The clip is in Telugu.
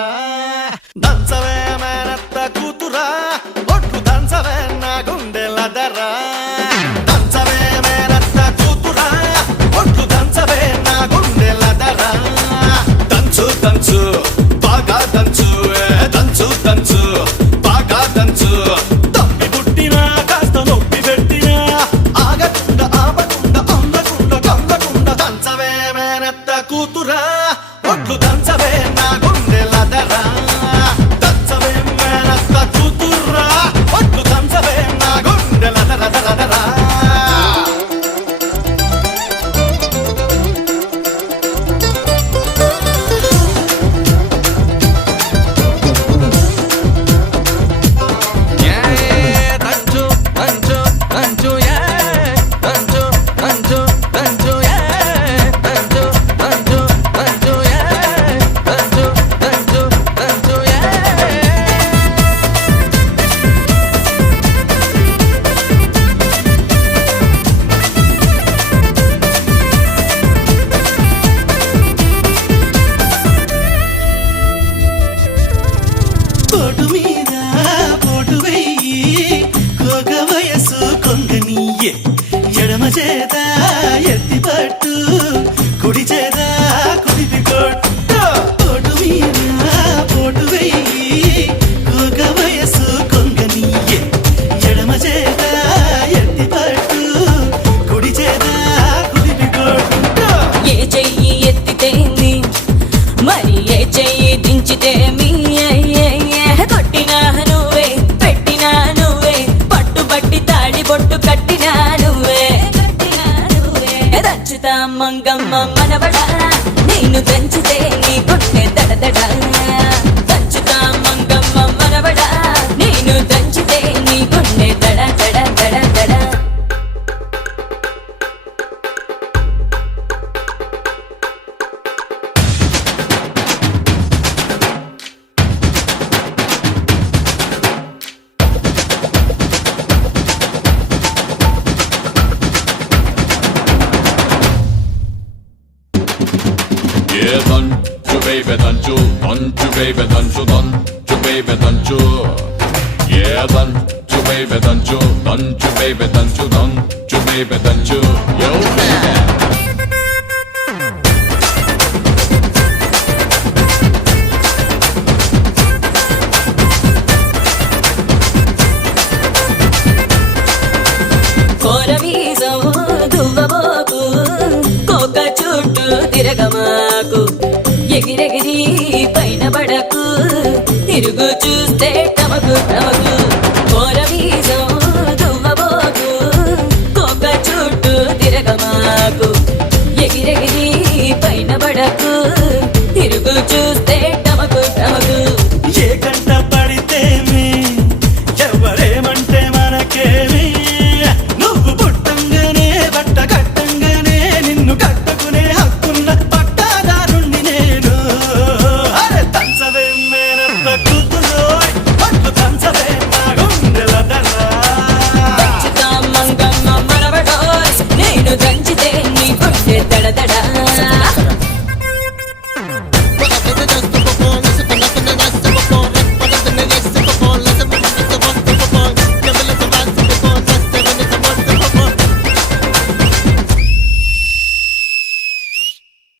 దదరా దంచవే మేనత్త కూతురా ఒట్టు దంచవే నా గుండెలదరా దంచవే మేనత్త కూతురా ఒట్టు దంచవే నా గుండెలదరా దంచు దంచు బాగా దంచు దంచు దంచు బాగా దంచు తప్పి పుట్టినా కాస్త నొప్పి పెట్టినా ఆగకుండా ఆపకుండా అందకుండా కమ్మకుండా దంచవే మేనత్త కూతురా ఒట్లు దంచవే నా గుండెలదరా దంచవే మేనత్త కూతురా ఒట్లు దంచవే నా గుండెలదరదరదరా పోటు మీద పోటు వెయ్యి కోక వయసు కొంగనీయే ఎడమ చేత ఎత్తి పట్టు కుడి చేత కుడిపి కొట్టు పోటు మీద పోటు వెయ్యి కోక వయసు కొంగనీయే ఎడమ చేత ఎత్తి పట్టు కుడి చేత కుడిపి కొట్టు ఏ చెయ్యి ఎత్తితేమి మరి ఏ చెయ్యి దించితేమి కొట్టినా నువ్వే పెట్టినా నువ్వే పట్టుబట్టి తాడి బొట్టు కట్టినా నువ్వే దంచుతా మంగమ్మ మనవడా నేను దంచితే నీ గుండె దడదడా దంచుతా మంగమ్మ మనవడా నేను దంచితే నీ గుండె దడ దడ దడ దడ Yeah, danchu baby danchu, danchu baby danchu, danchu baby danchu. Yeah, danchu baby danchu, danchu baby danchu, danchu baby danchu. Yo baby. కోరవీసం దువ్వబోకు కోక చుట్టూ తిరగమాకు ఎగిరెగిరి పైన పడకు తిరుగు చూస్తే టమకు టమకు